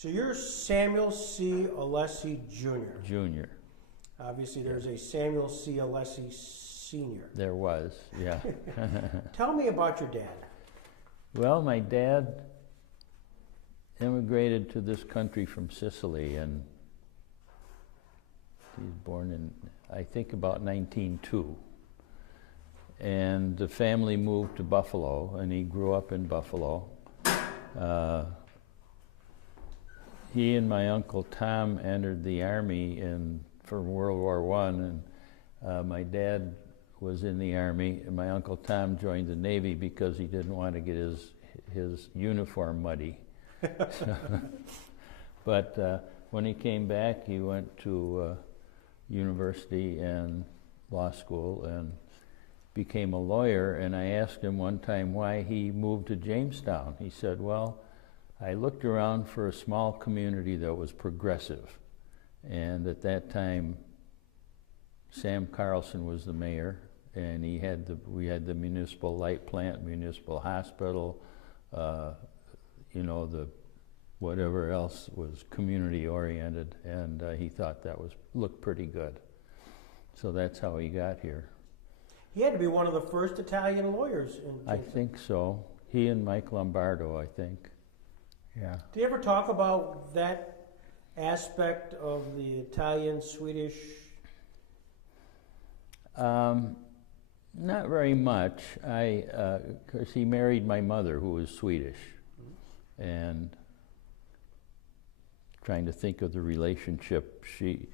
So you're Samuel C. Alessi Jr. Jr. Obviously, there's a Samuel C. Alessi Sr. There was, yeah. Tell me about your dad. Well, my dad immigrated to this country from Sicily, and he was born in, I think, about 1902. And the family moved to Buffalo, and he grew up in Buffalo. He and my Uncle Tom entered the Army for World War I, and my dad was in the Army, and my Uncle Tom joined the Navy because he didn't want to get his uniform muddy. But when he came back, he went to university and law school and became a lawyer, and I asked him one time why he moved to Jamestown. He said, well, I looked around for a small community that was progressive, and at that time Sam Carlson was the mayor, and we had the municipal light plant, municipal hospital, you know, the whatever else was community oriented, and he thought that looked pretty good. So that's how he got here. He had to be one of the first Italian lawyers in Jamestown. I think so. He and Mike Lombardo, I think. Yeah. Do you ever talk about that aspect of the Italian, Swedish? Not very much. Because he married my mother, who was Swedish, and trying to think of the relationship. She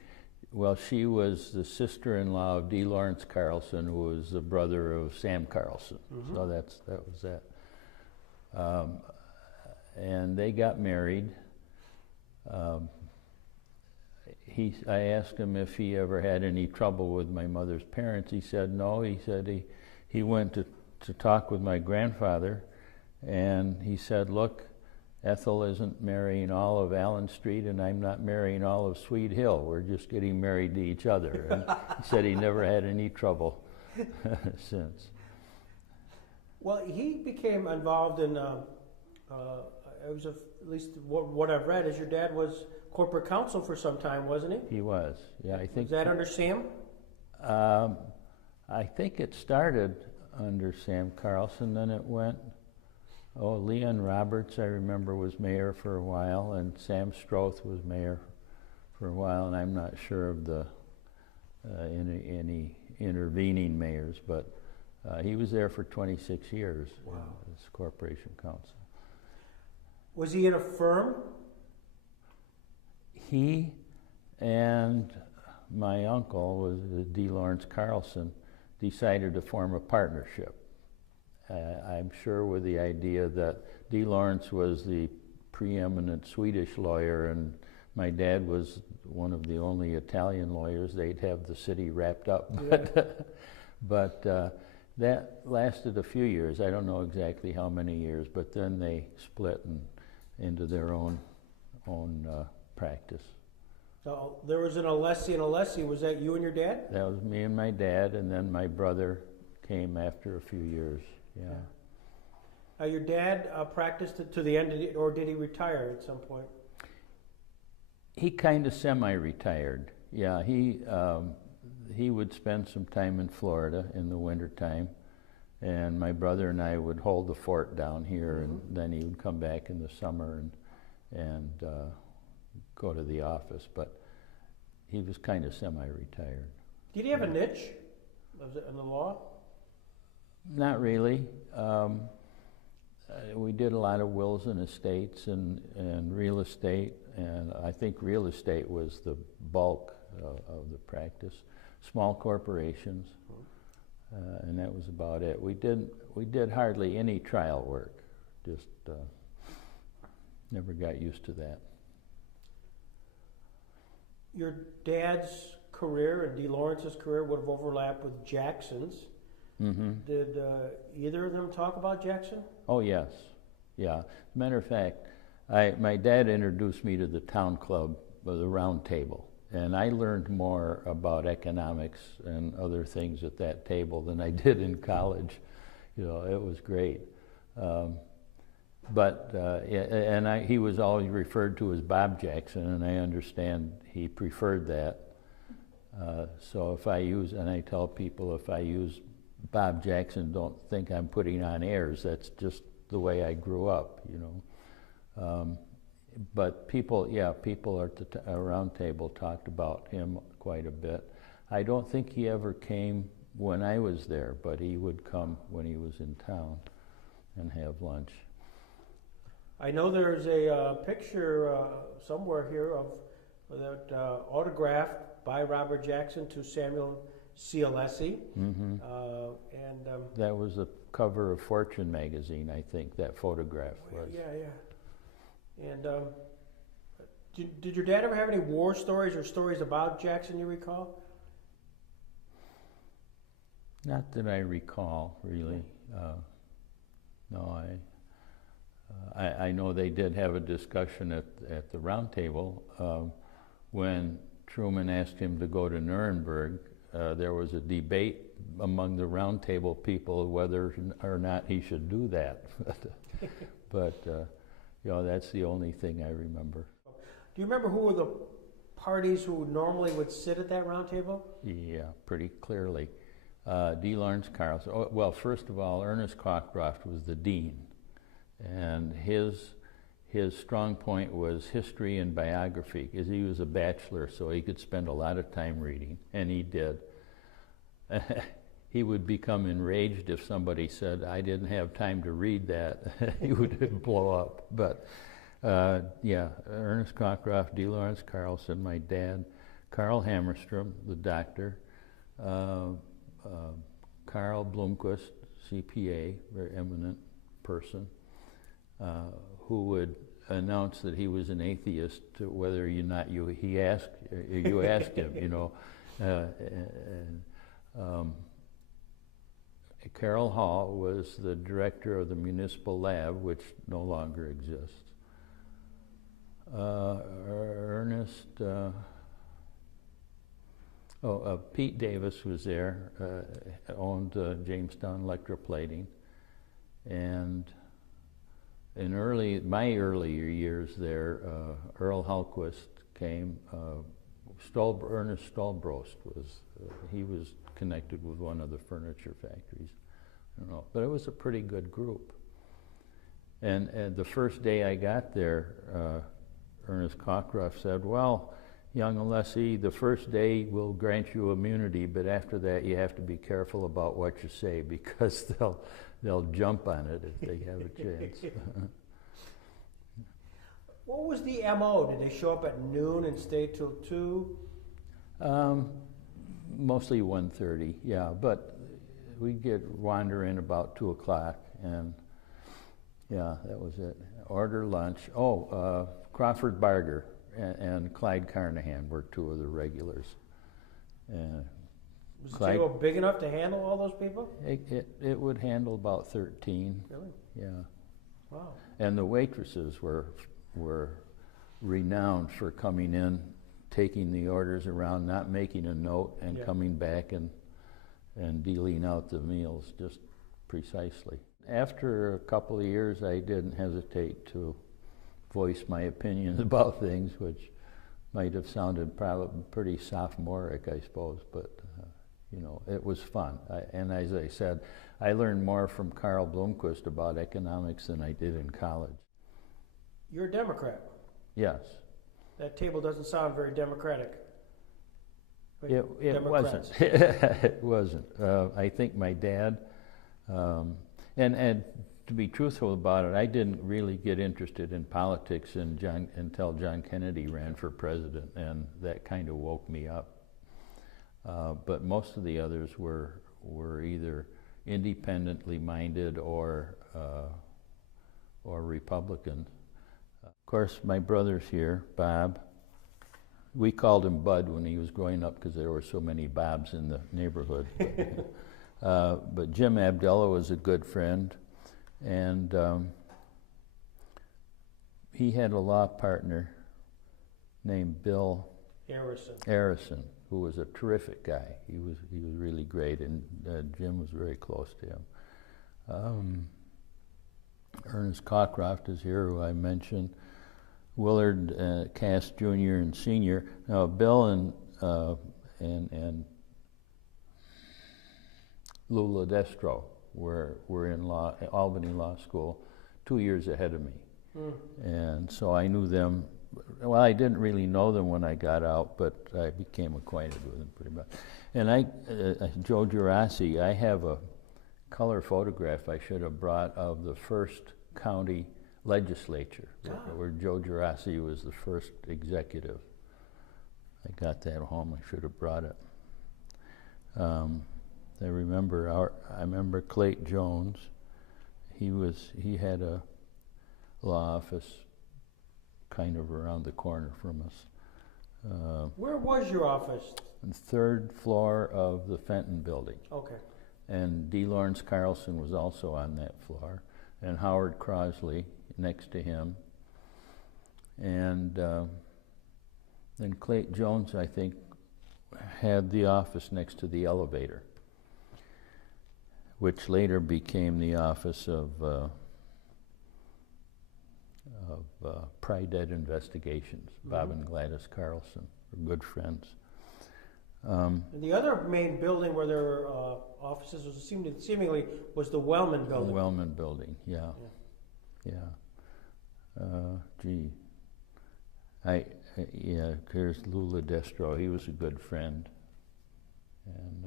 was the sister-in-law of D. Lawrence Carlson, who was the brother of Sam Carlson. So that was that. And they got married. I asked him if he ever had any trouble with my mother's parents. He said no. He said he went to talk with my grandfather, and he said, look, Ethel isn't marrying all of Allen Street, and I'm not marrying all of Sweet Hill. We're just getting married to each other. And he said he never had any trouble since. Well, he became involved in, it was at least what I've read, is your dad was corporate counsel for some time, wasn't he? He was, yeah. I think. Was that under Sam? I think it started under Sam Carlson, then it went. Leon Roberts, I remember, was mayor for a while, and Sam Stroth was mayor for a while, and I'm not sure of the any intervening mayors, but he was there for 26 years. Wow. As corporation counsel. Was he in a firm? He and my uncle, was D. Lawrence Carlson, decided to form a partnership. I'm sure with the idea that D. Lawrence was the preeminent Swedish lawyer, and my dad was one of the only Italian lawyers. They'd have the city wrapped up. Yeah. But that lasted a few years. I don't know exactly how many years, but then they split into their own practice. So there was an Alessi and Alessi. Was that you and your dad? That was me and my dad, and then my brother came after a few years. Yeah. Your dad practiced to the end, or did he retire at some point? He kind of semi-retired. Yeah, he would spend some time in Florida in the wintertime, and my brother and I would hold the fort down here, and then he would come back in the summer and go to the office. But he was kind of semi-retired. Did he have a niche? Was it in the law? Not really. We did a lot of wills and estates and real estate, and I think real estate was the bulk of the practice. Small corporations, and that was about it. We did hardly any trial work. Just never got used to that. Your dad's career and D. Lawrence's career would have overlapped with Jackson's. Mm-hmm. Did either of them talk about Jackson? Oh, yes. Yeah. As a matter of fact, my dad introduced me to the town club, the Roundtable, and I learned more about economics and other things at that table than I did in college. You know, it was great. But he was always referred to as Bob Jackson, and I understand he preferred that. So if I use, and I tell people, if I use Bob Jackson, don't think I'm putting on airs. That's just the way I grew up, you know. But people at the Roundtable talked about him quite a bit. I don't think he ever came when I was there, but he would come when he was in town and have lunch. I know there's a picture somewhere here of that autograph by Robert Jackson to Samuel C. Alessi. Mm-hmm. That was the cover of Fortune magazine, I think, that photograph was. Yeah. And did your dad ever have any war stories or stories about Jackson you recall? Not that I recall, really. No, I know they did have a discussion at the Roundtable when Truman asked him to go to Nuremberg. There was a debate among the Roundtable people whether or not he should do that. But you know, that's the only thing I remember. Do you remember who were the parties who normally would sit at that Roundtable? Yeah, pretty clearly. D. Lawrence Carlson. Oh, well, first of all, Ernest Cockcroft was the dean, and his strong point was history and biography, because he was a bachelor, so he could spend a lot of time reading, and he did. He would become enraged if somebody said, I didn't have time to read that. He would blow up. But yeah, Ernest Cockcroft, D. Lawrence Carlson, my dad, Carl Hammerstrom, the doctor, Carl Blomquist, CPA, very eminent person, who would announce that he was an atheist, whether or not you asked him, you know. Carol Hall was the director of the municipal lab, which no longer exists. Pete Davis was there, owned Jamestown Electroplating, and in my earlier years there, Earl Hallquist came. Ernest Stolbrost he was connected with one of the furniture factories. I don't know, but it was a pretty good group. And the first day I got there, Ernest Cockcroft said, well, young Alessi, the first day will grant you immunity, but after that you have to be careful about what you say, because they'll jump on it if they have a chance. What was the MO? Did they show up at noon and stay till 2? Mostly 1:30, yeah, but we'd wander in about 2 o'clock, and yeah, that was it. Order lunch. Crawford Barger and Clyde Carnahan were two of the regulars. Was the table big enough to handle all those people? It would handle about 13. Really? Yeah. Wow. And the waitresses were renowned for coming in, taking the orders around, not making a note, and coming back and dealing out the meals just precisely. After a couple of years, I didn't hesitate to voice my opinions about things, which might have sounded probably pretty sophomoric, I suppose, but you know, it was fun. And as I said, I learned more from Carl Blomquist about economics than I did in college. You're a Democrat. Yes. That table doesn't sound very democratic. It wasn't. It wasn't. I think my dad, and to be truthful about it, I didn't really get interested in politics until John Kennedy ran for president, and that kind of woke me up. But most of the others were either independently minded or Republican. Of course, my brother's here, Bob. We called him Bud when he was growing up because there were so many Bobs in the neighborhood. But Jim Abdullah was a good friend, and he had a law partner named Bill Arison, who was a terrific guy. He was really great, and Jim was very close to him. Ernest Cockcroft is here, who I mentioned. Willard Cass Jr. and Sr. Now, Bill and Lula Destro were in Albany Law School 2 years ahead of me. And so I knew them. Well, I didn't really know them when I got out, but I became acquainted with them pretty much. And Joe Gerasi, I have a color photograph I should have brought of the first county legislature, where Joe Gerasi was the first executive. I got that home. I should have brought it. I remember Clayton Jones. He had a law office kind of around the corner from us. Where was your office? On the third floor of the Fenton building. Okay. And D. Lawrence Carlson was also on that floor, and Howard Crossley next to him. And then Clayton Jones, I think, had the office next to the elevator, which later became the office of Pri-Det Investigations. Bob and Gladys Carlson were good friends. And the other main building where there were offices was seemingly was the Wellman building. The Wellman building, yeah. Here's Lula Destro. He was a good friend. And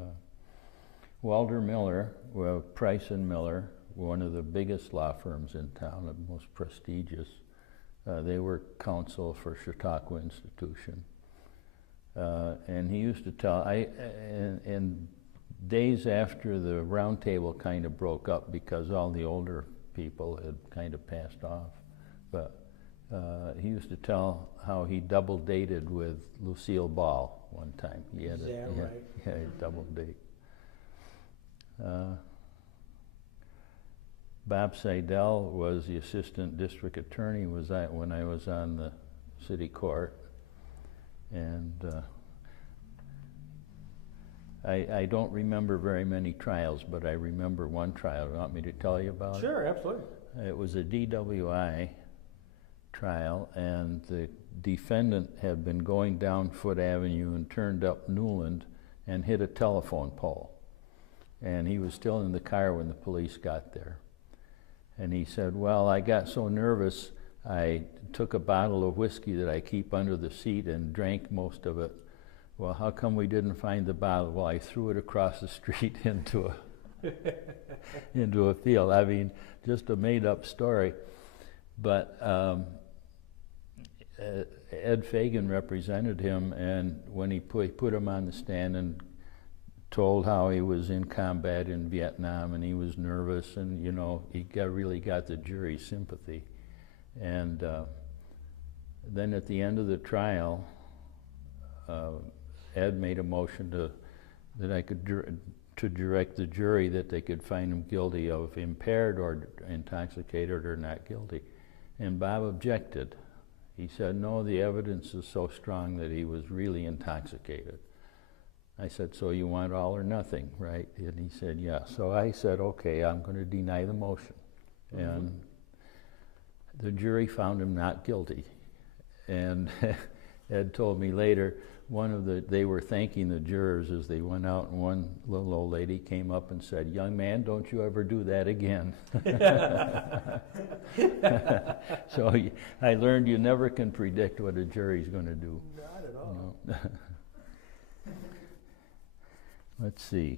Walter Miller, Price and Miller, one of the biggest law firms in town, the most prestigious. They were counsel for Chautauqua Institution. And he used to tell, in days after the Roundtable kind of broke up because all the older people had kind of passed off, but he used to tell how he double dated with Lucille Ball one time. He had a double date. Bob Seidel was the assistant district attorney when I was on the city court. And I don't remember very many trials, but I remember one trial. You want me to tell you about it? Sure, absolutely. It was a DWI trial, and the defendant had been going down Foote Avenue and turned up Newland and hit a telephone pole. And he was still in the car when the police got there. And he said, well, I got so nervous, I took a bottle of whiskey that I keep under the seat and drank most of it. Well, how come we didn't find the bottle? Well, I threw it across the street into a field. I mean, just a made-up story. But Ed Fagan represented him, and when he put him on the stand and told how he was in combat in Vietnam and he was nervous, and he really got the jury's sympathy. And then at the end of the trial, Ed made a motion to direct the jury that they could find him guilty of impaired or intoxicated or not guilty. And Bob objected. He said, no, the evidence is so strong that he was really intoxicated. I said, so you want all or nothing, right? And he said, yeah. So I said, okay, I'm going to deny the motion. And the jury found him not guilty. And Ed told me later, they were thanking the jurors as they went out, and one little old lady came up and said, young man, don't you ever do that again. So I learned you never can predict what a jury's going to do. Not at all. Let's see.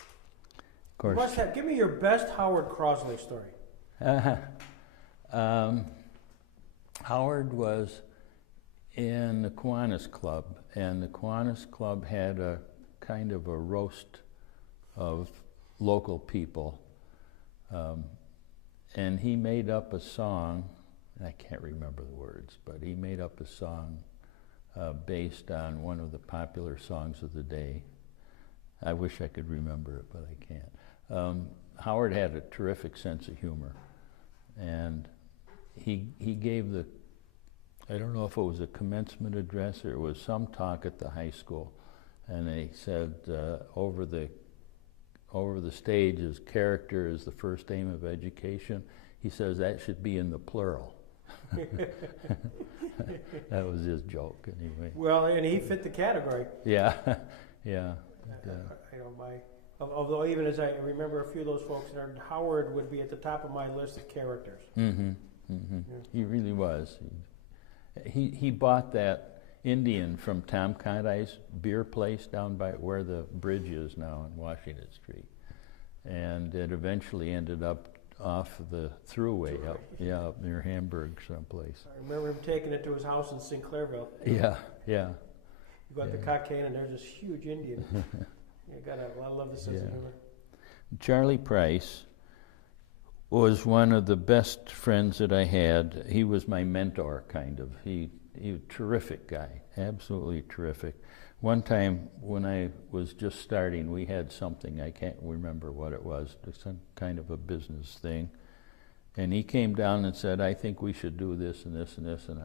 Of course. You must have. Give me your best Howard Crossley story. Howard was in the Kiwanis Club, and the Kiwanis Club had a kind of a roast of local people, and he made up a song. I can't remember the words, but he made up a song based on one of the popular songs of the day. I wish I could remember it, but I can't. Howard had a terrific sense of humor, and he gave I don't know if it was a commencement address or it was some talk at the high school, and they said over the stage, as character is the first aim of education. he says that should be in the plural. That was his joke, anyway. Well, and he fit the category. Yeah, yeah. You know, although even as I remember a few of those folks, Howard would be at the top of my list of characters. Mm-hmm. Mm-hmm. Yeah. He really was. He bought that Indian from Tom Condit's beer place down by where the bridge is now on Washington Street, and it eventually ended up off the thruway up near Hamburg someplace. I remember him taking it to his house in Sinclairville. Yeah. You got the cocktail, and there's this huge Indian. I love the sense of humor. Charlie Price was one of the best friends that I had. He was my mentor, kind of. He was a terrific guy, absolutely terrific. One time when I was just starting, we had something, I can't remember what it was, some kind of a business thing. And he came down and said, I think we should do this and this and this. And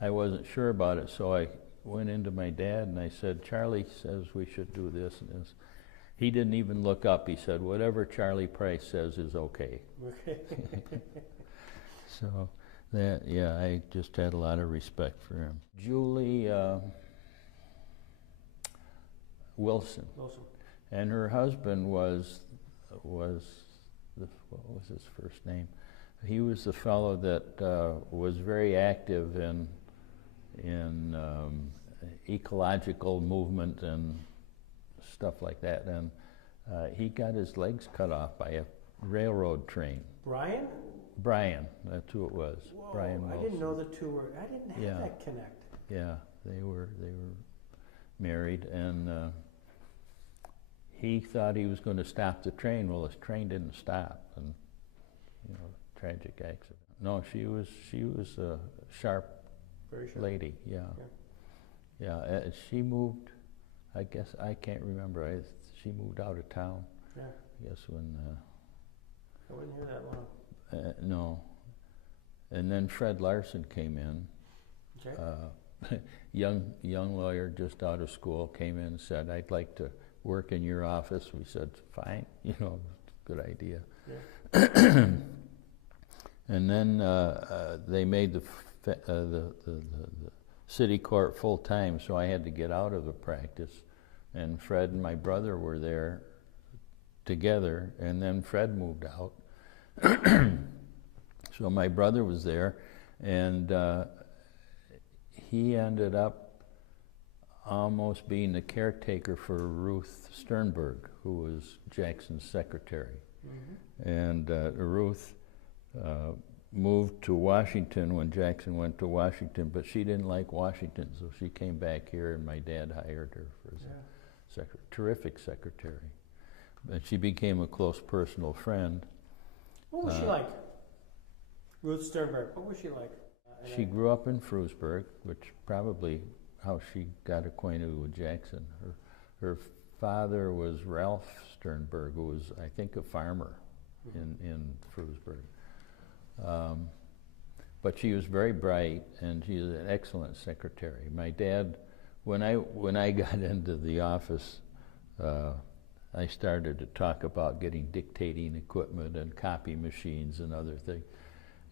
I wasn't sure about it, so I went into my dad and I said, Charlie says we should do this and this. He didn't even look up. He said, whatever Charlie Price says is okay. So that, I just had a lot of respect for him. Julie Wilson. And her husband was what was his first name? He was the fellow that was very active in ecological movement and stuff like that, and he got his legs cut off by a railroad train. Brian, that's who it was. Whoa, Brian Wilson. I didn't know the two were. I didn't have that connect. Yeah, they were married, and he thought he was going to stop the train. Well, his train didn't stop, and tragic accident. No, she was a sharp, very sharp lady. Yeah. She moved. I guess I can't remember. She moved out of town. Yeah. I guess when. I wasn't here that long. No. And then Fred Larson came in. Okay. Young lawyer, just out of school, came in and said, "I'd like to work in your office." We said, "Fine, good idea." Yeah. And then they made the city court full time, so I had to get out of the practice. And Fred and my brother were there together, and then Fred moved out. So my brother was there, and he ended up almost being the caretaker for Ruth Sternberg, who was Jackson's secretary. Mm-hmm. And Ruth moved to Washington when Jackson went to Washington, but she didn't like Washington, so she came back here, and my dad hired her for his terrific secretary. But she became a close personal friend. What was she like? Ruth Sternberg, what was she like? She grew up in Frewsburg, which probably how she got acquainted with Jackson. Her father was Ralph Sternberg, who was, I think, a farmer in Frewsburg. But she was very bright, and she was an excellent secretary. My dad, when I got into the office, I started to talk about getting dictating equipment and copy machines and other things.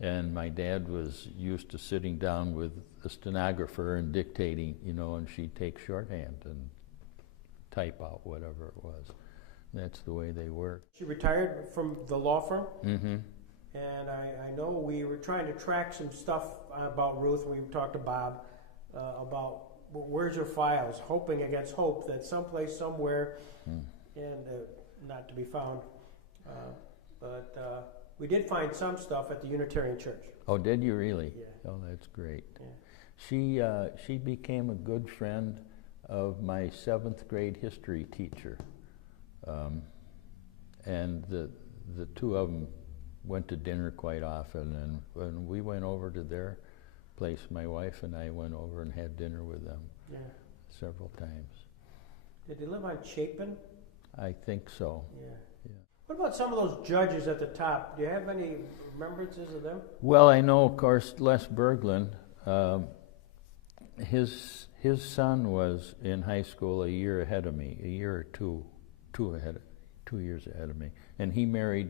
And my dad was used to sitting down with a stenographer and dictating, and she'd take shorthand and type out whatever it was. That's the way they worked. She retired from the law firm? Mm-hmm. And I know we were trying to track some stuff about Ruth. We talked to Bob about where's her files, hoping against hope that someplace, somewhere, and not to be found. But we did find some stuff at the Unitarian Church. Oh, did you really? Yeah. Oh, that's great. Yeah. She became a good friend of my 7th grade history teacher. And the two of them went to dinner quite often, and when we went over to their place, my wife and I went over and had dinner with them several times. Did they live on Chapin? I think so. Yeah. What about some of those judges at the top? Do you have any remembrances of them? Well, I know, of course, Les Berglund. His son was in high school a year ahead of me, a year or two years ahead of me, and he married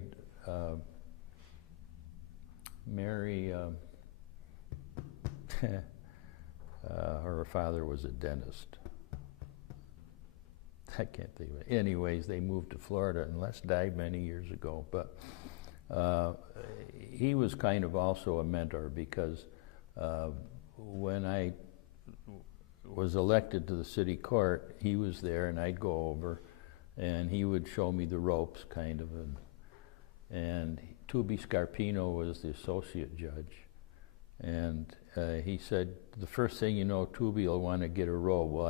Mary, her father was a dentist. I can't think of it. Anyways, they moved to Florida, and Les died many years ago. But he was kind of also a mentor, because when I was elected to the city court, he was there, and I'd go over, and he would show me the ropes, kind of. And Tuby Scarpino was the associate judge. And he said, the first thing you know, Tuby will want to get a robe. Well,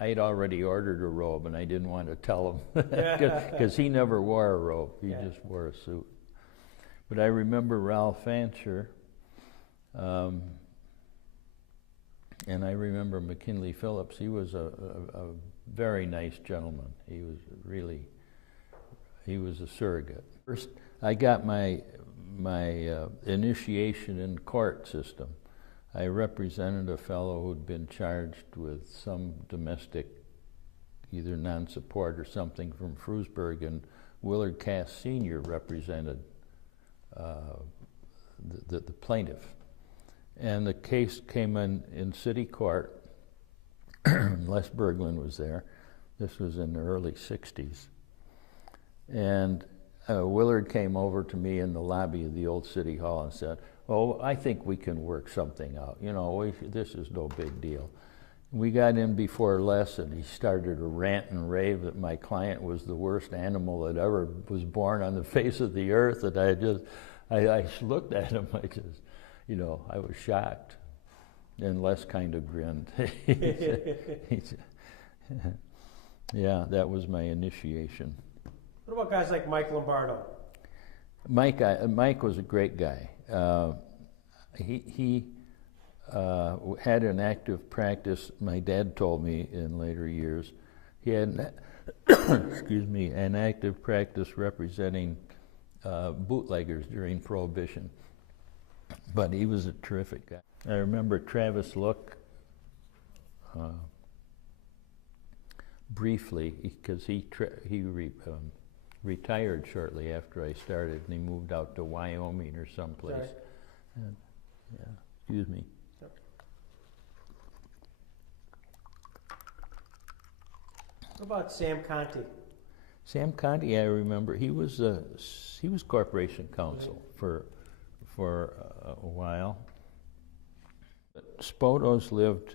I'd already ordered a robe, and I didn't want to tell him, because he never wore a robe. He just wore a suit. But I remember Ralph Fancher, and I remember McKinley Phillips. He was a very nice gentleman. He was a surrogate. First, I got my initiation in court system. I represented a fellow who'd been charged with some domestic, either non-support or something, from Frewsburg, and Willard Cass Sr. represented the plaintiff. And the case came in city court. Les Berglund was there. This was in the early 60s. And Willard came over to me in the lobby of the old city hall and said, "Oh, I think we can work something out. You know, this is no big deal." We got in before Les, and he started a rant and rave that my client was the worst animal that ever was born on the face of the earth. And I just looked at him. I was shocked. And Les kind of grinned. he said, yeah, that was my initiation. What about guys like Mike Lombardo? Mike was a great guy. He had an active practice. My dad told me in later years he had an active practice representing bootleggers during Prohibition. But he was a terrific guy. I remember Travis Look briefly, because he retired shortly after I started, and he moved out to Wyoming or someplace. And, excuse me. What about Sam Conti? Sam Conti, I remember, he was corporation counsel for a while. Spotos lived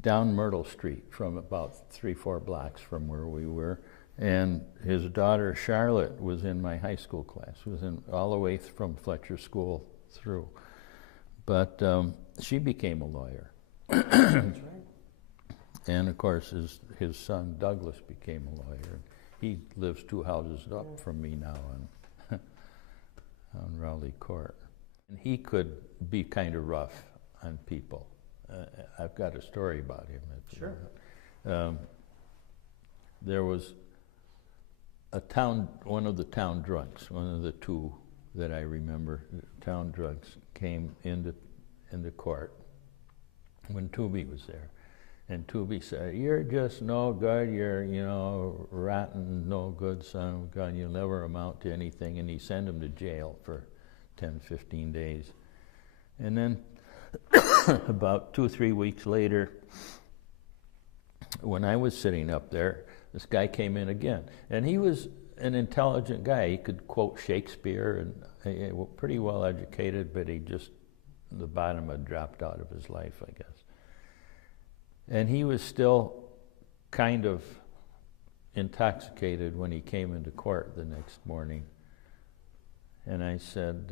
down Myrtle Street from about 3-4 blocks from where we were, and his daughter Charlotte was in my high school class, was in all the way from Fletcher School through. But she became a lawyer. That's right. And of course his son Douglas became a lawyer. He lives 2 houses up from me now on Rowley Court. And he could be kind of rough on people. I've got a story about him. Sure. There was one of the town drunks, one of the 2 that I remember, town drunks, came into court when Tuby was there. And Tuby said, "You're just no good, you're, rotten, no good son of God, you'll never amount to anything." And he sent him to jail for 10, 15 days. And then about 2 or 3 weeks later, when I was sitting up there, this guy came in again. And he was an intelligent guy. He could quote Shakespeare, and pretty well educated, but the bottom had dropped out of his life, I guess. And he was still kind of intoxicated when he came into court the next morning. And I said,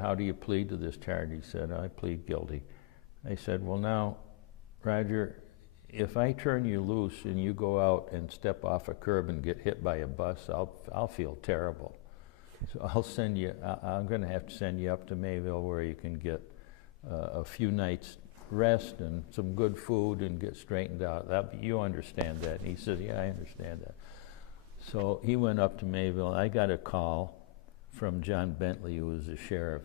"How do you plead to this charge?" He said, "I plead guilty." I said, "Well, now, Roger, if I turn you loose and you go out and step off a curb and get hit by a bus, I'll feel terrible. So I'm going to have to send you up to Mayville, where you can get a few nights rest and some good food and get straightened out. You understand that?" And he said, "Yeah, I understand that." So he went up to Mayville. I got a call from John Bentley, who was the sheriff,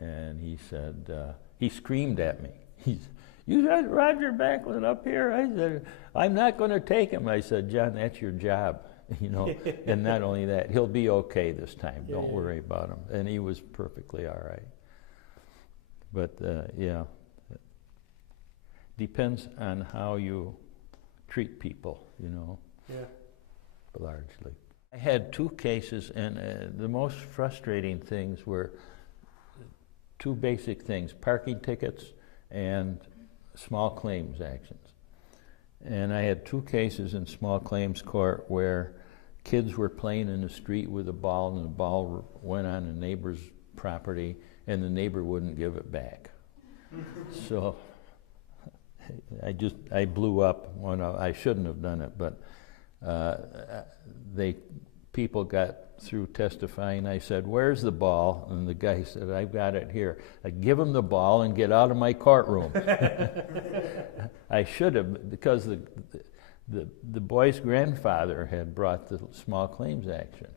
and he said, he screamed at me. "You got Roger Backlund up here?" I said, "I'm not going to take him." I said, "John, that's your job." you know. And not only that, he'll be okay this time. Yeah, Don't yeah. worry about him. And he was perfectly all right. But yeah, depends on how you treat people, you know. Yeah. Largely. I had 2 cases, and the most frustrating things were 2 basic things: parking tickets and small claims actions. And I had 2 cases in small claims court where kids were playing in the street with a ball, and the ball went on a neighbor's property, and the neighbor wouldn't give it back. So I blew up when I shouldn't have done it, but people got through testifying. I said, "Where's the ball?" And the guy said, "I've got it here." I give him the ball and get out of my courtroom. I should have, because the boy's grandfather had brought the small claims action.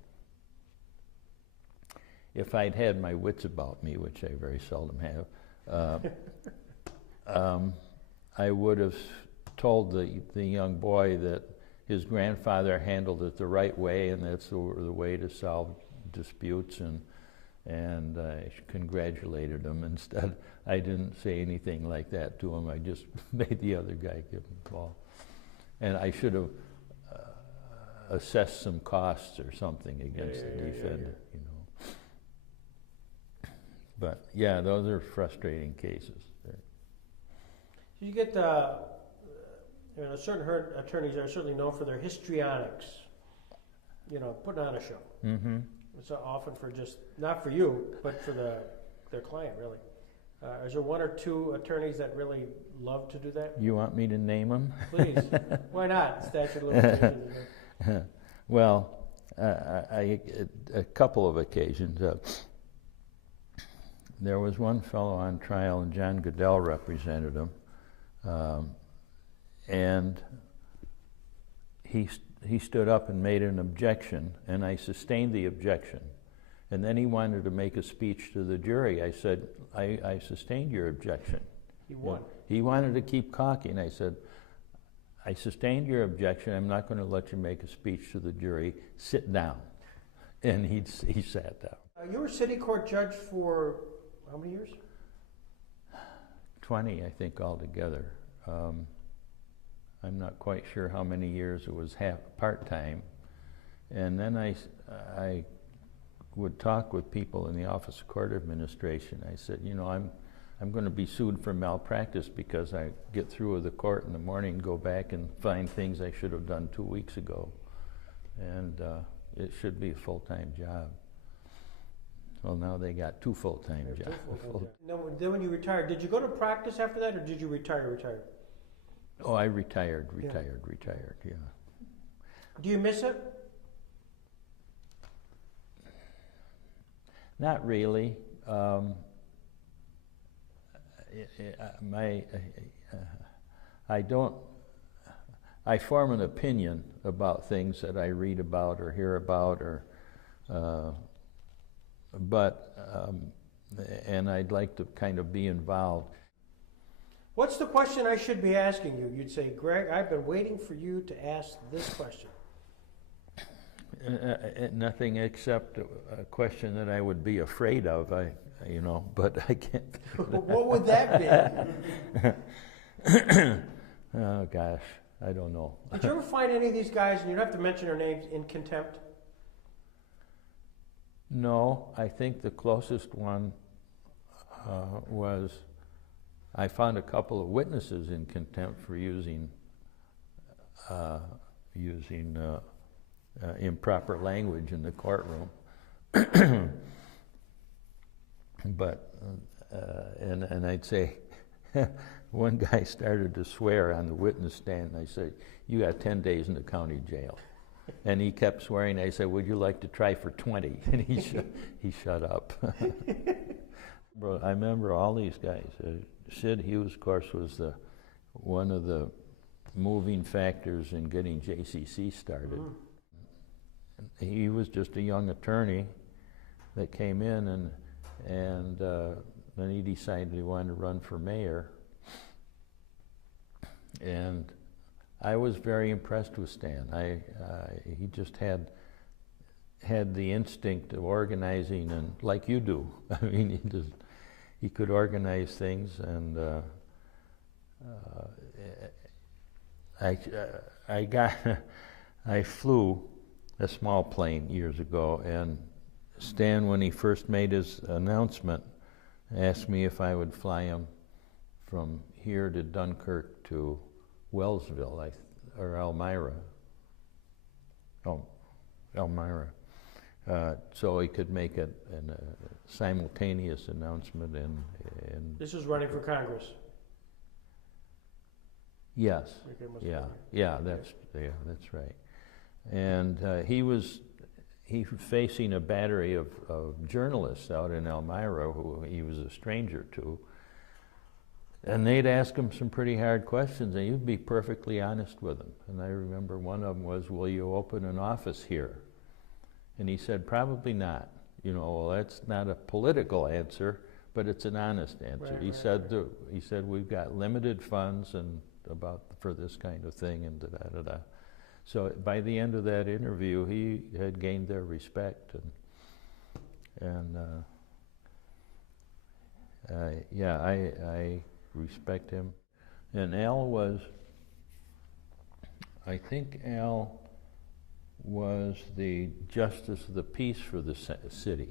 If I'd had my wits about me, which I very seldom have, I would have told the young boy that his grandfather handled it the right way, and that's the way to solve disputes, and I congratulated him. Instead, I didn't say anything like that to him. I just made the other guy give him the ball. And I should have assessed some costs or something against the defendant, you know. But yeah, those are frustrating cases. You get certain attorneys are certainly known for their histrionics, you know, putting on a show. Mm-hmm. It's often for just, not for you, but for their client, really. Is there 1 or 2 attorneys that really love to do that? You want me to name them? Please. Why not? Statute of limitations. Well, a couple of occasions. There was one fellow on trial, and John Goodell represented him. And he stood up and made an objection, and I sustained the objection. And then he wanted to make a speech to the jury. I said, I sustained your objection. He won. He wanted to keep talking. I said, I sustained your objection. I'm not going to let you make a speech to the jury. Sit down. And he sat down. You were city court judge for how many years? 20, I think, altogether. I'm not quite sure how many years. It was part-time. And then I would talk with people in the Office of Court Administration. I said, you know, I'm going to be sued for malpractice because I get through with the court in the morning, go back and find things I should have done 2 weeks ago. And it should be a full-time job. Well, now they got 2 full-time jobs. Then when you retired, did you go to practice after that, or did you retire? Oh, I retired, yeah. Do you miss it? Not really. I form an opinion about things that I read about or hear about, and I'd like to kind of be involved. What's the question I should be asking you? You'd say, Greg, I've been waiting for you to ask this question. Nothing except a question that I would be afraid of, but I can't. What would that be? Oh, gosh, I don't know. Did you ever find any of these guys, and you don't have to mention their names, in contempt? No, I think the closest one was I found a couple of witnesses in contempt for using improper language in the courtroom. But and I'd say one guy started to swear on the witness stand, and I said, "You got 10 days in the county jail." And he kept swearing. I said, "Would you like to try for 20?" And he shut up. Bro, I remember all these guys. Sid Hughes, of course, was one of the moving factors in getting JCC started. Mm-hmm. He was just a young attorney that came in, and then he decided he wanted to run for mayor. And I was very impressed with Stan. He just had the instinct of organizing, and like you do. I mean, he could organize things, and I flew a small plane years ago, and Stan, when he first made his announcement, asked me if I would fly him from here to Dunkirk to Wellsville, or Elmira. Oh, Elmira. So he could make a simultaneous announcement in This is running for Congress. Yes. Yeah, that's right. And he was facing a battery of journalists out in Elmira who he was a stranger to. And they'd ask him some pretty hard questions, and you'd be perfectly honest with them. And I remember one of them was, will you open an office here? And he said, probably not. You know, well, that's not a political answer, but it's an honest answer. He said, we've got limited funds and for this kind of thing, and da-da-da-da. So by the end of that interview, he had gained their respect, and I respect him. And I think Al was the Justice of the Peace for the city.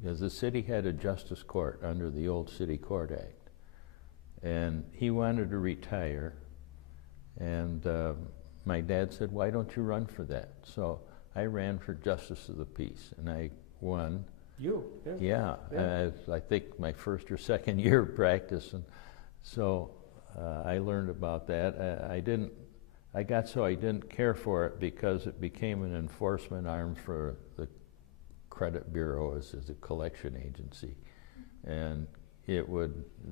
Because the city had a justice court under the old City Court Act. And he wanted to retire, and my dad said, why don't you run for that? So I ran for Justice of the Peace, and I won. You? Yeah. I think my first or second year of practice, and so I learned about that. I didn't care for it because it became an enforcement arm for the credit bureau as a collection agency, and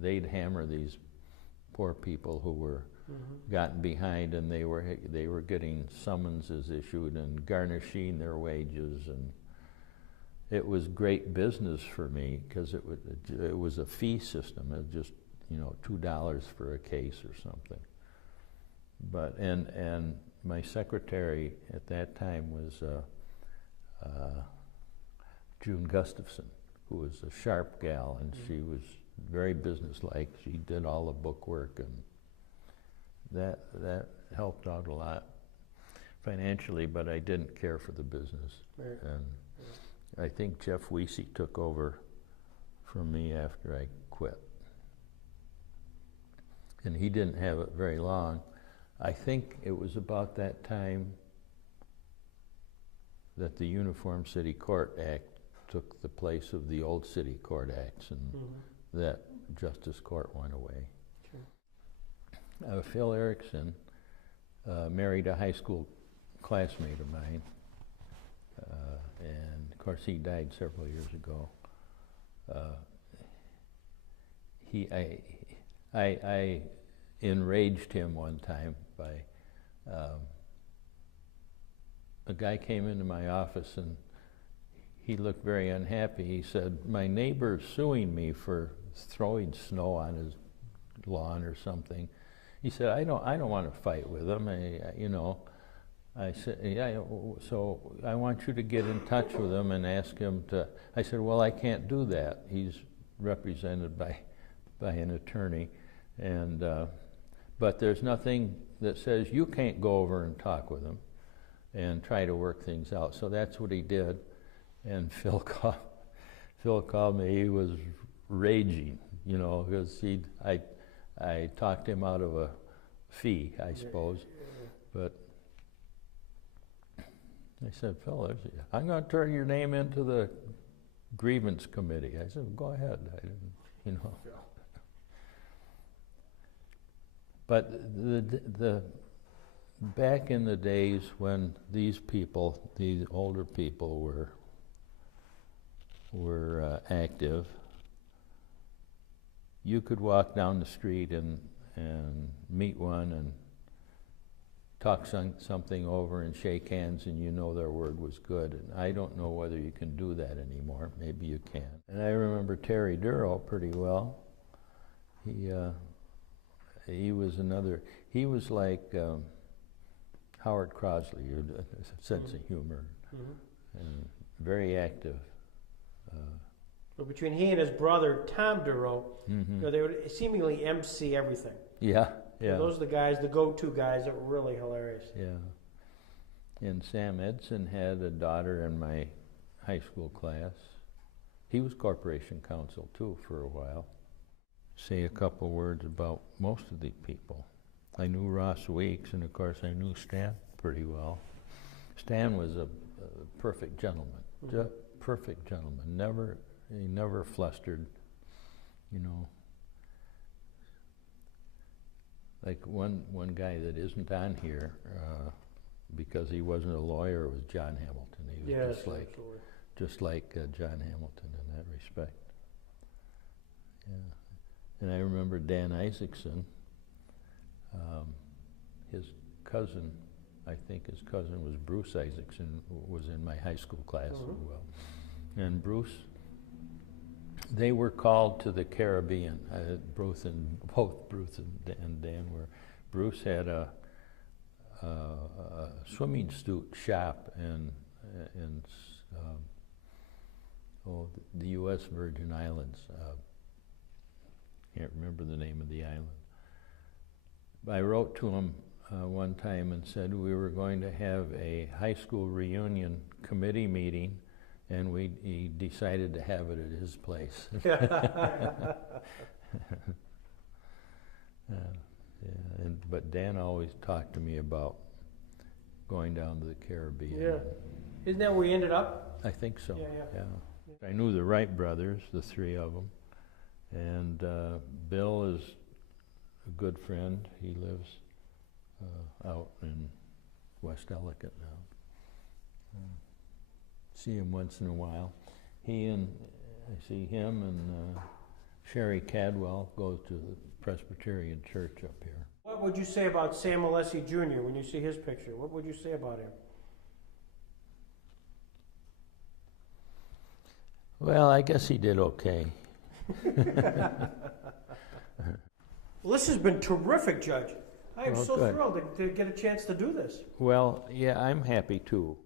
they'd hammer these poor people who were gotten behind, and they were getting summonses issued and garnishing their wages, and it was great business for me because it was a fee system. It was just $2 for a case or something. But and my secretary at that time was June Gustafson, who was a sharp gal, and she was very businesslike. She did all the book work, and that helped out a lot financially, but I didn't care for the business. Right. And I think Jeff Weesey took over from me after I quit. And he didn't have it very long. I think it was about that time that the Uniform City Court Act took the place of the old City Court Acts, and that Justice Court went away. Sure. Phil Erickson married a high school classmate of mine, and of course he died several years ago. I enraged him one time by a guy came into my office, and he looked very unhappy. He said, my neighbor's suing me for throwing snow on his lawn or something. He said, I don't want to fight with him. I said, yeah, so I want you to get in touch with him and ask him to. I said, well, I can't do that. He's represented by an attorney, and but there's nothing that says you can't go over and talk with him and try to work things out. So that's what he did. And Phil called me. He was raging, because I talked him out of a fee, I suppose. But I said, Phil, I'm going to turn your name into the grievance committee. I said, well, go ahead. I didn't, But the back in the days when these older people were active, you could walk down the street and meet one and talk something over and shake hands, and their word was good. And I don't know whether you can do that anymore. Maybe you can. And I remember Terry Duro pretty well. he was another. He was like Howard Crossley, a sense of humor, and very active. But between he and his brother Tom Duro, they would seemingly MC everything. Yeah, yeah. So those are the guys, the go-to guys that were really hilarious. Yeah. And Sam Edson had a daughter in my high school class. He was corporation counsel too for a while. Say a couple words about most of the people. I knew Ross Weeks, and of course I knew Stan pretty well. Stan was a perfect gentleman, just perfect gentleman. He never flustered, you know. Like one guy that isn't on here, because he wasn't a lawyer, was John Hamilton. He was just like John Hamilton in that respect. Yeah. And I remember Dan Isaacson, his cousin, I think his cousin was Bruce Isaacson, who was in my high school class as well. And Bruce, they were called to the Caribbean. Both Bruce and Dan were. Bruce had a swimming suit shop in the U.S. Virgin Islands. Can't remember the name of the island. I wrote to him one time and said we were going to have a high school reunion committee meeting, and he decided to have it at his place. But Dan always talked to me about going down to the Caribbean. Yeah. Isn't that where you ended up? I think so, yeah. I knew the Wright brothers, the three of them, and Bill is a good friend. He lives out in West Ellicott now. See him once in a while. I see him and Sherry Cadwell goes to the Presbyterian Church up here. What would you say about Sam Alessi Jr. when you see his picture? What would you say about him? Well, I guess he did okay. Well, this has been terrific, Judge. I am so good. thrilled to get a chance to do this. Well, yeah, I'm happy too.